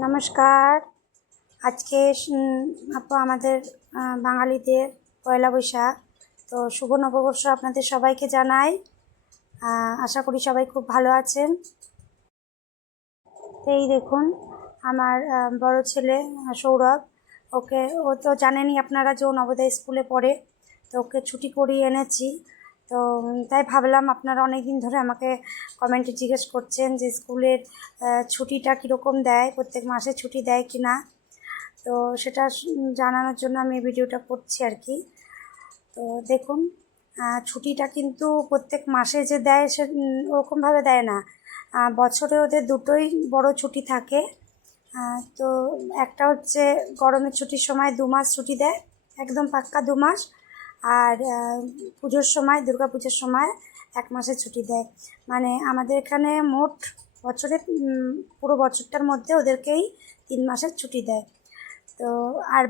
নমস্কার। আজকে আপু আমাদের বাঙালিদের পয়লা বৈশাখ। তো শুভ নববর্ষ আপনাদের সবাইকে জানাই। আশা করি সবাই খুব ভালো আছেন। এই দেখুন, আমার বড় ছেলে সৌরভ। ওকে, ও তো জানেনই আপনারা যে নবোদয় স্কুলে পড়ে, তো ওকে ছুটি করিয়ে এনেছি। তো তাই ভাবলাম আপনারা অনেক দিন ধরে আমাকে কমেন্টে জিজ্ঞেস করছেন যে স্কুলের ছুটিটা কীরকম দেয়, প্রত্যেক মাসে ছুটি দেয় কি না তো সেটা জানানোর জন্য আমি ভিডিওটা করছি আর কি। তো দেখুন ছুটিটা কিন্তু প্রত্যেক মাসে যে দেয় সে ওরকমভাবে দেয় না। বছরে ওদের দুটোই বড় ছুটি থাকে। তো একটা হচ্ছে গরমের ছুটির সময় দু মাস ছুটি দেয়, একদম পাক্কা দু মাস। আর পুজোর সময়, দুর্গা পুজোর সময় এক মাসের ছুটি দেয়। মানে আমাদের এখানে মোট বছরে পুরো বছরটার মধ্যে ওদেরকেই তিন মাসের ছুটি দেয়। তো, আর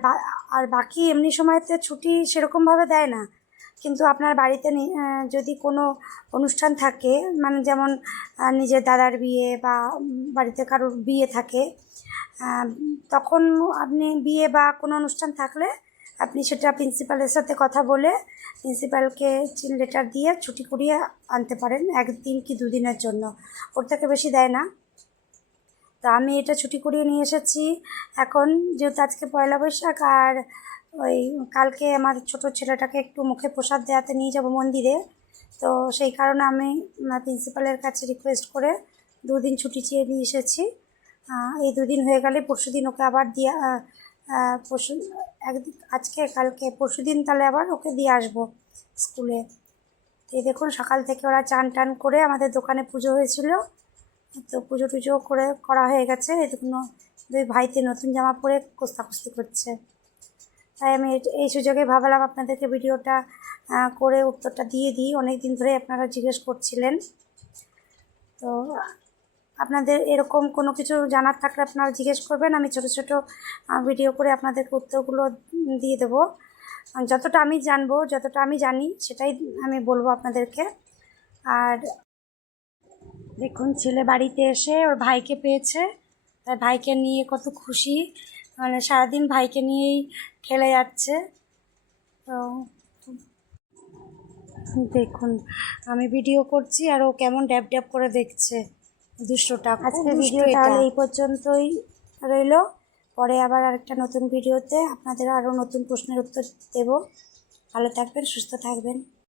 আর বাকি এমনি সময়তে ছুটি সেরকমভাবে দেয় না। কিন্তু আপনার বাড়িতে যদি কোনো অনুষ্ঠান থাকে মানে যেমন নিজের দাদার বিয়ে বা বাড়িতে কারোর বিয়ে থাকে তখন আপনি বিয়ে বা কোনো অনুষ্ঠান থাকলে আপনি সেটা প্রিন্সিপালের সাথে কথা বলে প্রিন্সিপালকে লেটার দিয়ে ছুটি করিয়ে আনতে পারেন, একদিন কি দুদিনের জন্য। ওর থেকে বেশি দেয় না। তো আমি এটা ছুটি করিয়ে নিয়ে এসেছি। এখন যেহেতু আজকে পয়লা বৈশাখ আর ওই কালকে আমার ছোট ছেলেটাকে একটু মুখে প্রসাদ দেওয়াতে নিয়ে যাব মন্দিরে, তো সেই কারণে আমি প্রিন্সিপালের কাছে রিকোয়েস্ট করে দুদিন ছুটি চেয়ে নিয়ে এসেছি। এই দুদিন হয়ে গেলে পরশু দিন ওকে আবার দিয়ে পরশু একদিন আজকে, কালকে পরশু দিন তাহলে আবার ওকে দিয়ে আসব স্কুলে। এই দেখুন, সকাল থেকে ওরা চান টান করে আমাদের দোকানে পুজো হয়েছিল। তো পুজো টুজো করে করা হয়ে গেছে। এই দেখুন, দুই ভাইতে নতুন জামা পরে কোস্তাকুস্তি করছে। তাই আমি এই- এই সুযোগে ভাবলাম আপনাদেরকে ভিডিওটা করে উত্তরটা দিয়ে দিই। অনেক দিন ধরে আপনারা জিজ্ঞেস করছিলেন। তো আপনাদের এরকম কোনো কিছু জানার থাকলে আপনারা জিজ্ঞেস করবেন, আমি ছোট ছোট ভিডিও করে আপনাদেরকে উত্তরগুলো দিয়ে দেবো। যতটা আমি জানব, যতটা আমি জানি, সেটাই আমি বলব আপনাদেরকে। আর দেখুন, ছেলে বাড়িতে এসে ওর ভাইকে পেয়েছে। তাই ভাইকে নিয়ে কত খুশি। মানে সারাদিন ভাইকে নিয়েই খেলে যাচ্ছে। তো দেখুন, আমি ভিডিও করছি আর ও কেমন ড্যাব ড্যাব করে দেখছে। দুশোটা আজকে ভিডিও তাহলে এই পর্যন্তই রইল। পরে আবার আরেকটা নতুন ভিডিওতে আপনাদের আরও নতুন প্রশ্নের উত্তর দেব। ভালো থাকবেন সুস্থ থাকবেন।